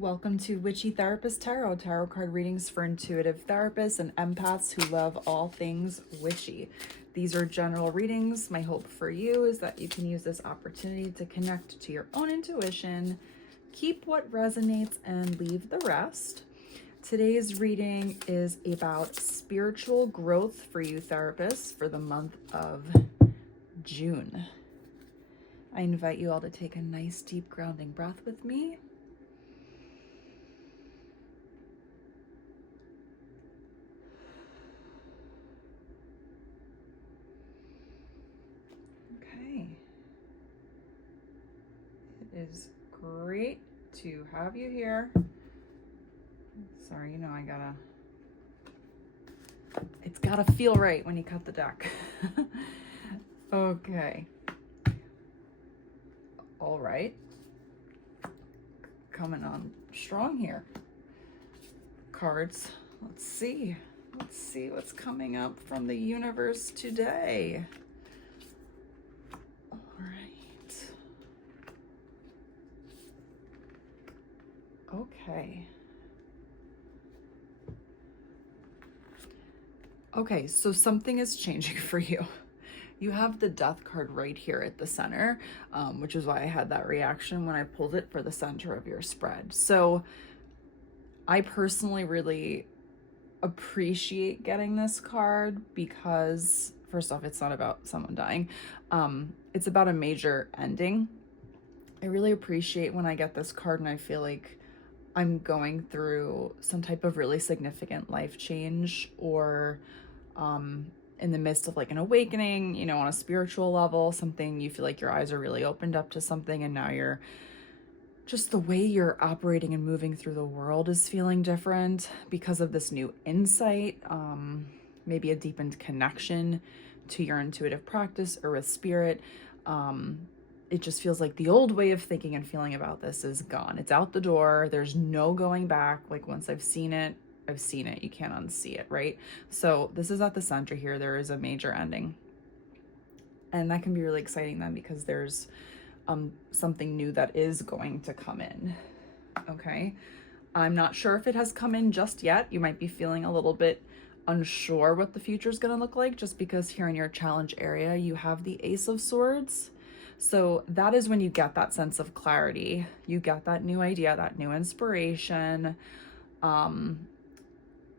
Welcome to Witchy Therapist Tarot, tarot card readings for intuitive therapists and empaths who love all things witchy. These are general readings. My hope for you is that you can use this opportunity to connect to your own intuition, keep what resonates, and leave the rest. Today's reading is about spiritual growth for you therapists for the month of June. I invite you all to take a nice deep grounding breath with me. It is great to have you here. Sorry, it's gotta feel right when you cut the deck. Okay. All right. Coming on strong here. Cards. Let's see what's coming up from the universe today. All right. Okay. Okay, so something is changing for you. You have the Death card right here at the center, which is why I had that reaction when I pulled it for the center of your spread. So I personally really appreciate getting this card because, first off, it's not about someone dying. It's about a major ending. I really appreciate when I get this card and I feel like I'm going through some type of really significant life change, or in the midst of like an awakening, you know, on a spiritual level, something you feel like your eyes are really opened up to something, and now you're just, the way you're operating and moving through the world is feeling different because of this new insight, maybe a deepened connection to your intuitive practice or with spirit. It just feels like the old way of thinking and feeling about this is gone. It's out the door. There's no going back. Like, once I've seen it, I've seen it. You can't unsee it, right? So this is at the center here. There is a major ending. And that can be really exciting then, because there's something new that is going to come in. Okay. I'm not sure if it has come in just yet. You might be feeling a little bit unsure what the future is going to look like, just because here in your challenge area, you have the Ace of Swords. So that is when you get that sense of clarity. You get that new idea, that new inspiration.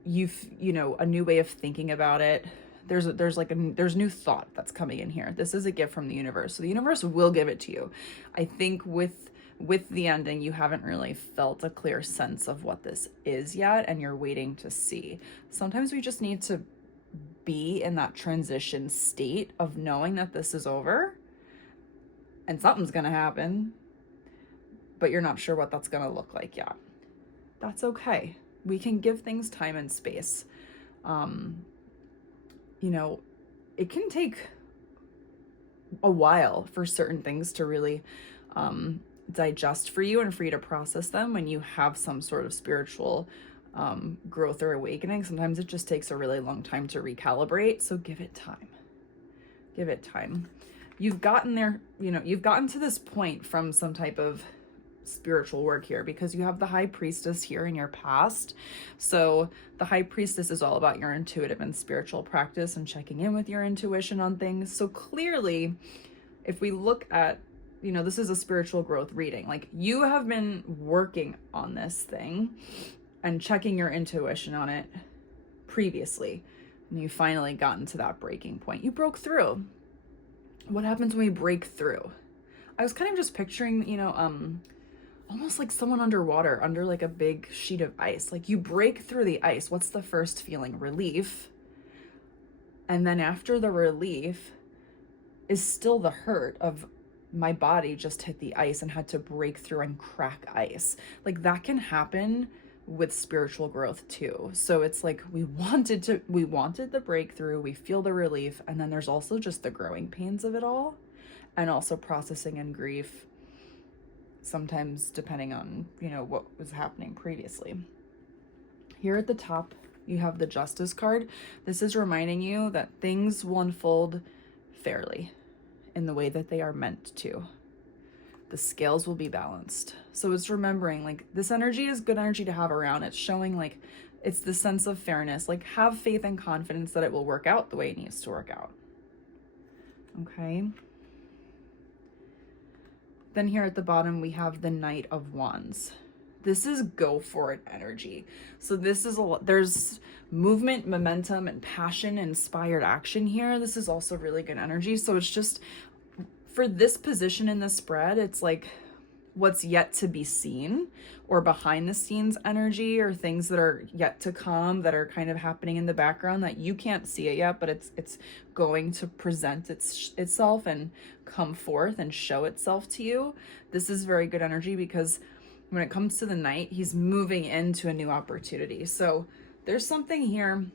You know, a new way of thinking about it. There's new thought that's coming in here. This is a gift from the universe. So the universe will give it to you. I think with the ending, you haven't really felt a clear sense of what this is yet, and you're waiting to see. Sometimes we just need to be in that transition state of knowing that this is over and something's going to happen, but you're not sure what that's going to look like yet. That's okay. We can give things time and space. You know, it can take a while for certain things to really digest for you and for you to process them when you have some sort of spiritual growth or awakening. Sometimes it just takes a really long time to recalibrate. So give it time. Give it time. You've gotten there, you know, you've gotten to this point from some type of spiritual work here, because you have the High Priestess here in your past. So the High Priestess is all about your intuitive and spiritual practice and checking in with your intuition on things. So clearly, if we look at, you know, this is a spiritual growth reading. Like, you have been working on this thing and checking your intuition on it previously, and you finally gotten to that breaking point. You broke through. What happens when we break through? I was kind of just picturing, you know, almost like someone underwater, under like a big sheet of ice. Like, you break through the ice. What's the first feeling? Relief. And then after the relief is still the hurt of, my body just hit the ice and had to break through and crack ice. Like, that can happen with spiritual growth too. So it's like, we wanted the breakthrough, we feel the relief, and then there's also just the growing pains of it all, and also processing and grief, sometimes depending on, you know, what was happening previously. Here at the top, you have the Justice card. This is reminding you that things will unfold fairly in the way that they are meant to. the scales will be balanced. So it's remembering, like, this energy is good energy to have around. It's showing, like, it's the sense of fairness. Like, have faith and confidence that it will work out the way it needs to work out. Okay. Then here at the bottom, we have the Knight of Wands. This is go for it energy. So this is there's movement, momentum, and passion, inspired action here. This is also really good energy. So it's just, for this position in the spread, it's like what's yet to be seen, or behind the scenes energy, or things that are yet to come that are kind of happening in the background that you can't see it yet, but it's going to present itself and come forth and show itself to you. This is very good energy because when it comes to the Knight, he's moving into a new opportunity. So there's something here,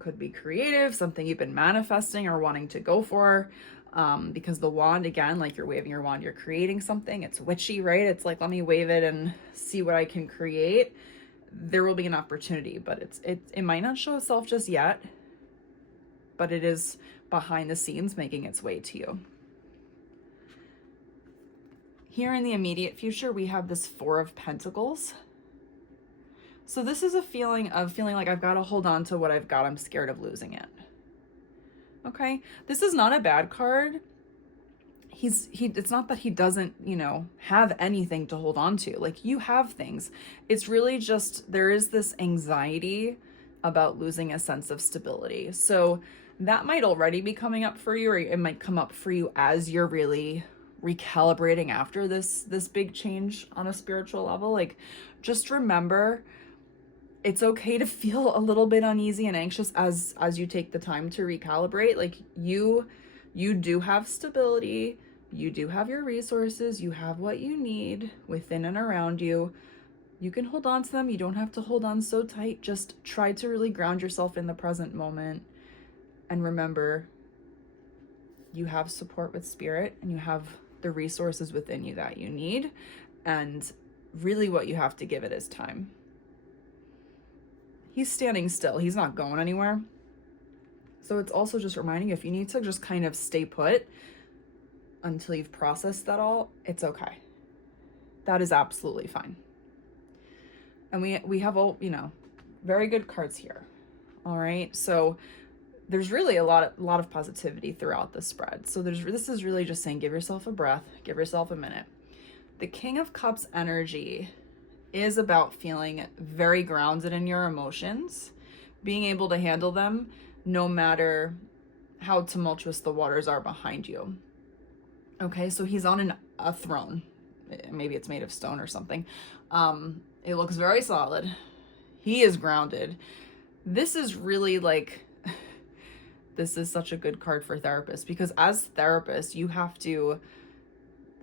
could be creative, something you've been manifesting or wanting to go for. Because the wand, again, like you're waving your wand, you're creating something. It's witchy, right? It's like, let me wave it and see what I can create. There will be an opportunity, but it might not show itself just yet, but it is behind the scenes making its way to you. Here in the immediate future, we have this Four of Pentacles. So this is a feeling like I've got to hold on to what I've got. I'm scared of losing it. Okay, this is not a bad card. It's not that he doesn't, have anything to hold on to. Like, you have things. It's really just, there is this anxiety about losing a sense of stability. So that might already be coming up for you, or it might come up for you as you're really recalibrating after this big change on a spiritual level. Like, just remember, it's okay to feel a little bit uneasy and anxious as you take the time to recalibrate. Like, you do have stability, you do have your resources, you have what you need within and around you. You can hold on to them. You don't have to hold on so tight. Just try to really ground yourself in the present moment. And remember, you have support with spirit, and you have the resources within you that you need. And really what you have to give it is time. He's standing still. He's not going anywhere. So it's also just reminding you, if you need to just kind of stay put until you've processed that all, it's okay. That is absolutely fine. And we have all, very good cards here. All right. So there's really a lot of positivity throughout the spread. So this is really just saying, give yourself a breath, give yourself a minute. The King of Cups energy is about feeling very grounded in your emotions, being able to handle them no matter how tumultuous the waters are behind you. Okay, so he's on a throne. Maybe it's made of stone or something. It looks very solid. He is grounded. This is really like, this is such a good card for therapists, because as therapists, you have to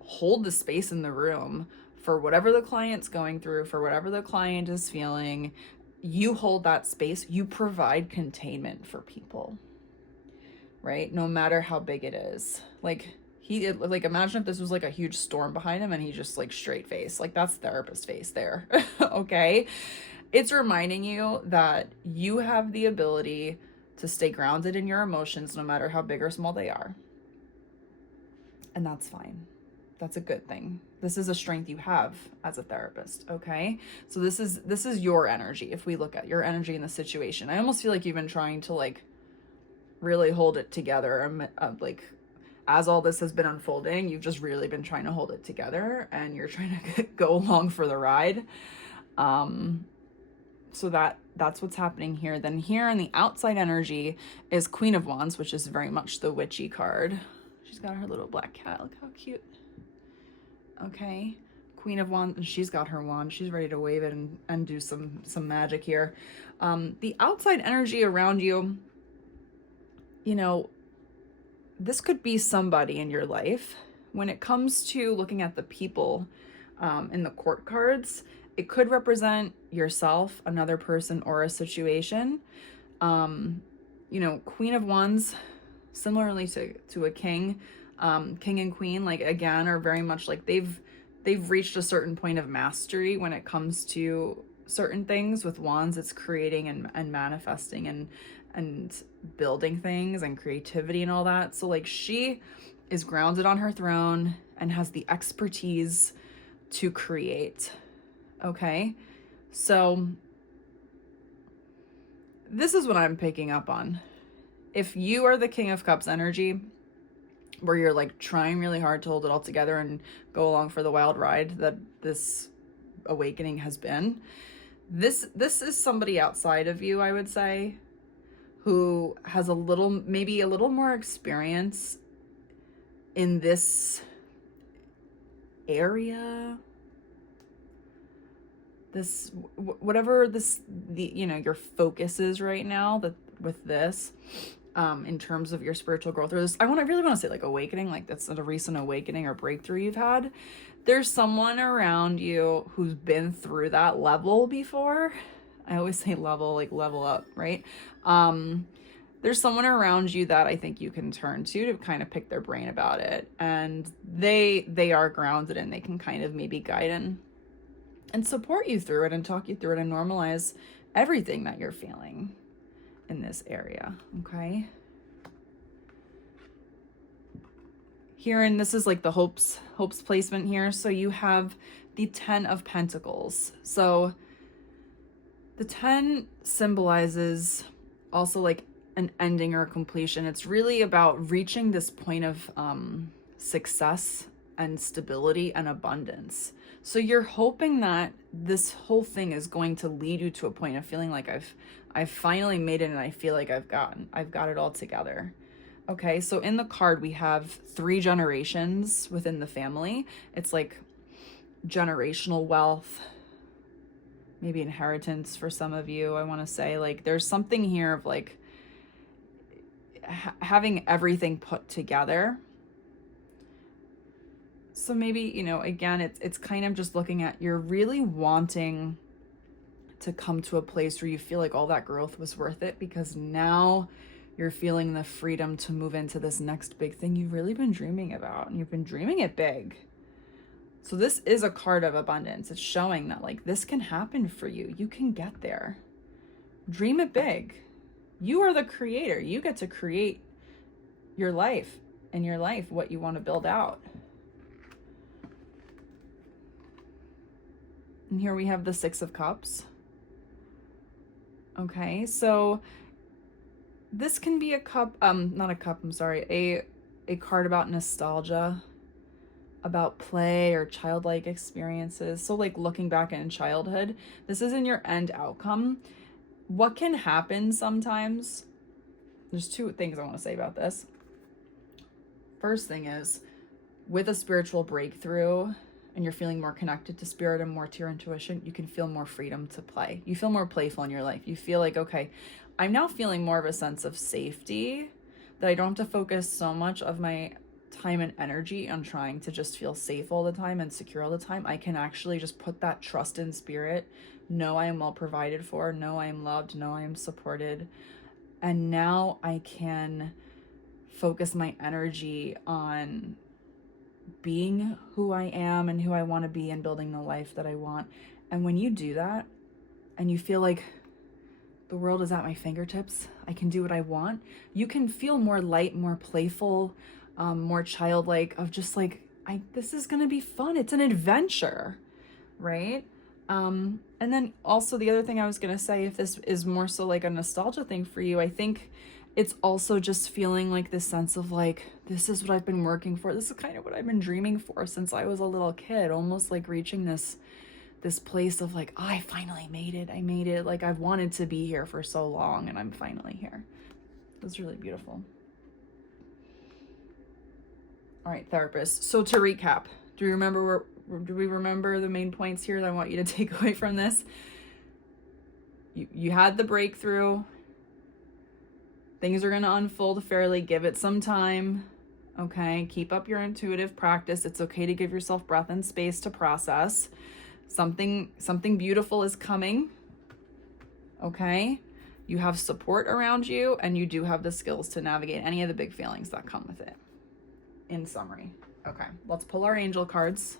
hold the space in the room for whatever the client's going through, for whatever the client is feeling. You hold that space. You provide containment for people, right? No matter how big it is. Like, imagine if this was like a huge storm behind him and he just like straight face. Like, that's therapist face there. Okay. It's reminding you that you have the ability to stay grounded in your emotions, no matter how big or small they are. And that's fine. That's a good thing. This is a strength you have as a therapist, okay? So this is your energy. If we look at your energy in the situation, I almost feel like you've been trying to like really hold it together. Like, as all this has been unfolding, you've just really been trying to hold it together, and you're trying to go along for the ride. So that's what's happening here. Then here in the outside energy is Queen of Wands, which is very much the witchy card. She's got her little black cat. Look how cute. Okay, Queen of Wands, and she's got her wand. She's ready to wave it and do some magic here. The outside energy around you, this could be somebody in your life. When it comes to looking at the people in the court cards, it could represent yourself, another person, or a situation. Queen of Wands, similarly to a king, king and queen, like, again, are very much like they've reached a certain point of mastery when it comes to certain things. With wands, it's creating and manifesting and building things and creativity and all that. So like, she is grounded on her throne and has the expertise to create. Okay? So this is what I'm picking up on. If you are the King of Cups energy, where you're like trying really hard to hold it all together and go along for the wild ride that this awakening has been, this is somebody outside of you, I would say, who has maybe a little more experience in this area, this whatever your focus is right now, that with this, in terms of your spiritual growth, or this, I really want to say like awakening, like that's a recent awakening or breakthrough you've had. There's someone around you who's been through that level before. I always say level, like level up, right? There's someone around you that I think you can turn to kind of pick their brain about it, and they are grounded, and they can kind of maybe guide and support you through it and talk you through it and normalize everything that you're feeling in this area. Okay, here, and this is like the hopes placement here. So you have the 10 of Pentacles. So the 10 symbolizes also like an ending or a completion. It's really about reaching this point of success and stability and abundance. So you're hoping that this whole thing is going to lead you to a point of feeling like I've finally made it, and I feel like I've got it all together. Okay, so in the card we have 3 generations within the family. It's like generational wealth, maybe inheritance for some of you. I want to say like there's something here of like having everything put together. So maybe, again, it's kind of just looking at, you're really wanting to come to a place where you feel like all that growth was worth it, because now you're feeling the freedom to move into this next big thing you've really been dreaming about, and you've been dreaming it big. So this is a card of abundance. It's showing that like this can happen for you. You can get there. Dream it big. You are the creator. You get to create your life, what you want to build out. And here we have the 6 of Cups. Okay, so this can be a card about nostalgia, about play or childlike experiences. So like looking back in childhood, this isn't your end outcome. What can happen sometimes, there's 2 things I want to say about this. First thing is, with a spiritual breakthrough, and you're feeling more connected to spirit and more to your intuition, you can feel more freedom to play. You feel more playful in your life. You feel like, okay, I'm now feeling more of a sense of safety, that I don't have to focus so much of my time and energy on trying to just feel safe all the time and secure all the time. I can actually just put that trust in spirit, know I am well provided for, know I am loved, know I am supported. And now I can focus my energy on being who I am and who I want to be, and building the life that I want. And when you do that, and you feel like the world is at my fingertips, I can do what I want, you can feel more light, more playful, more childlike, of just like, this is gonna be fun. It's an adventure, right? And then also the other thing I was gonna say, if this is more so like a nostalgia thing for you, I think it's also just feeling like this sense of like, this is what I've been working for. This is kind of what I've been dreaming for since I was a little kid, almost like reaching this place of like, oh, I finally made it. I made it. Like I've wanted to be here for so long, and I'm finally here. It was really beautiful. All right, therapist. So to recap, do we remember the main points here that I want you to take away from this? You had the breakthrough. Things are going to unfold fairly. Give it some time. Okay, keep up your intuitive practice. It's okay to give yourself breath and space to process. Something beautiful is coming. Okay, you have support around you, and you do have the skills to navigate any of the big feelings that come with it. In summary. Okay, let's pull our angel cards.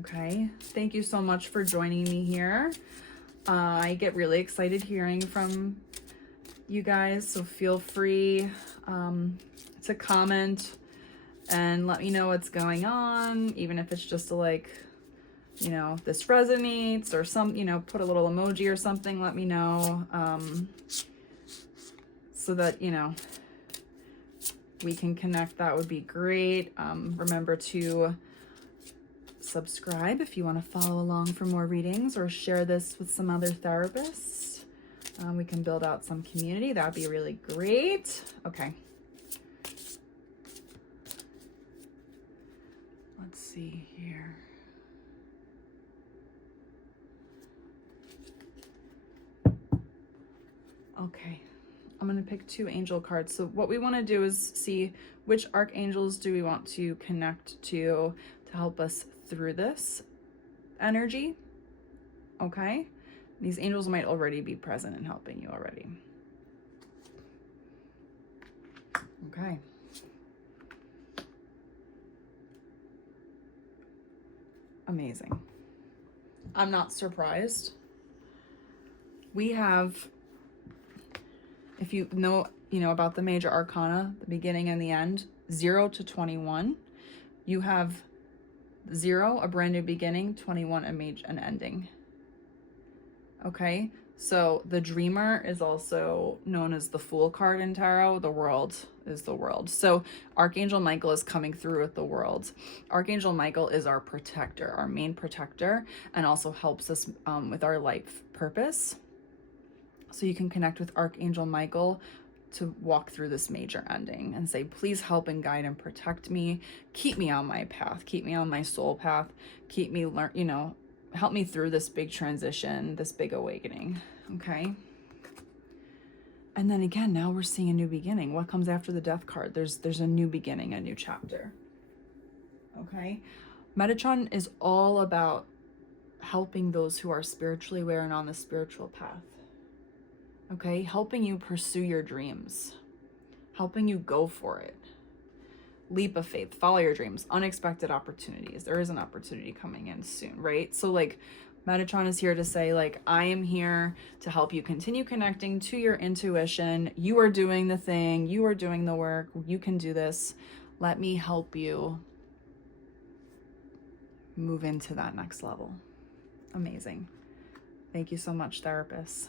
Okay, thank you so much for joining me here. I get really excited hearing from you guys, so feel free to comment and let me know what's going on, even if it's just to like, you know, this resonates or some, you know, put a little emoji or something, let me know, so that, you know, we can connect. That would be great. Remember to subscribe if you want to follow along for more readings, or share this with some other therapists. We can build out some community. That'd be really great. Okay. Let's see here. Okay. I'm going to pick 2 angel cards. So what we want to do is see which archangels do we want to connect to help us through this energy. Okay. These angels might already be present and helping you already. Okay. Amazing. I'm not surprised. We have, if you know about the major arcana, the beginning and the end, 0 to 21. You have 0, a brand new beginning, 21, an ending. Okay, so the dreamer is also known as the Fool card in tarot. The world is the world. So Archangel Michael is coming through with the world. Archangel Michael is our protector, our main protector, and also helps us with our life purpose. So you can connect with Archangel Michael to walk through this major ending and say, please help and guide and protect me. Keep me on my path. Keep me on my soul path. Keep me help me through this big transition, this big awakening. Okay. And then again, now we're seeing a new beginning. What comes after the Death card? There's a new beginning, a new chapter. Okay. Metatron is all about helping those who are spiritually aware and on the spiritual path. Okay, helping you pursue your dreams, helping you go for it. Leap of faith, follow your dreams, unexpected opportunities. There is an opportunity coming in soon, right? So like Metatron is here to say, like, I am here to help you continue connecting to your intuition. You are doing the thing, you are doing the work, you can do this. Let me help you move into that next level. Amazing. Thank you so much, therapists.